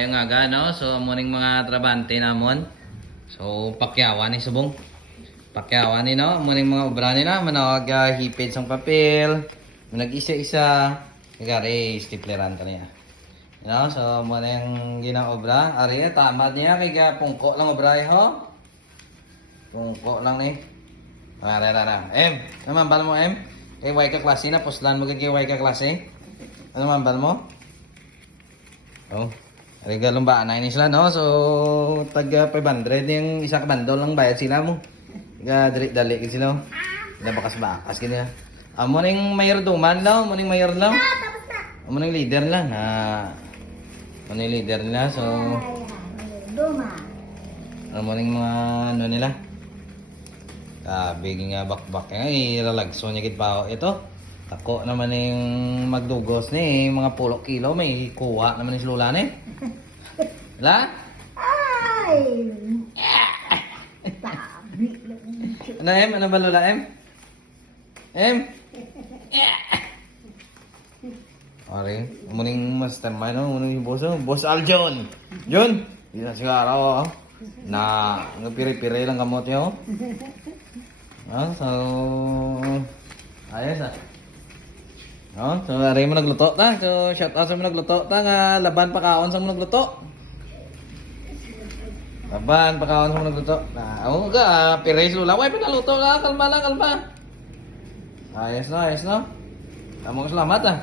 Mayong aga, no? So, muning mga trabante namon. So, pakyawan ni subong. Pakyawan ni, no? Muning mga obra nila. Manawag hipid sang papel. Nag-isa-isa. Kagari, stipleran ka niya. No? So, muning ginang obra. Ari, tamad niya. Kaya pungko lang obra, ho? Pungko lang ni. Ara. Ano mambal mo, M? Kay way ka klase na. Puslan mo kay way ka klase. Ano mambal mo? Oh, regalong ba na ini sila, no? So taga 500 yung isa ka bundle lang bayad sila mo. Taga dali sila. Ila bakas kini. Amo ning mayordoman daw, mo ning mayor lang. Amo ning leader lang. Amo ning leader nila. So amo ning mga ano nila. Biging nga bakbak nga ilalagso niya gid pa ito. Ako naman yung magdugos ni mga 10 kilo may kuha naman yung lula ni. La? Ay! Tabi lang. Ano em? Ano ba lula em? Em? Ari, muning mastermind no, muning boss Aljon. Jon, di na siguro na ngapiri-piri lang kamot yo. So ayos ah. No, so ari mo nagluto ta. So shout out sa mo nagluto ta nga laban pa kaon sa mo nagluto. Laban pa kaon sa mo nagluto. Oo ga, pires lula. Way pinaluto la, kalma lang, kalma. Ayos no. Among salamat ah.